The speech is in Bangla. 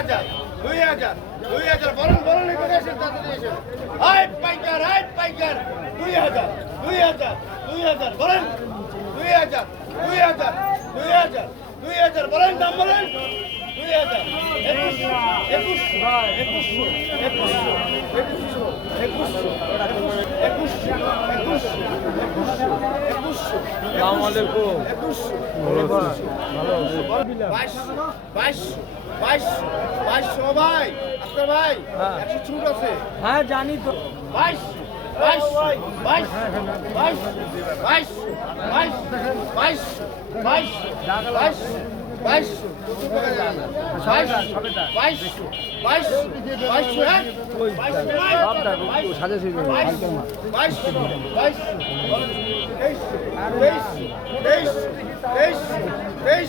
2000 2000 2000 বলেন বলেন এখানে এসে তাড়াতাড়ি এসে হাই পাইকার 2000 2000 2000 বলেন 2000 2000 2000 2000 বলেন দাম বলেন 2000 আসসালামু আলাইকুম। ভাই আপনার ভাই হ্যাঁ। 100 ছুট আছে হ্যাঁ জানি তো। 22 22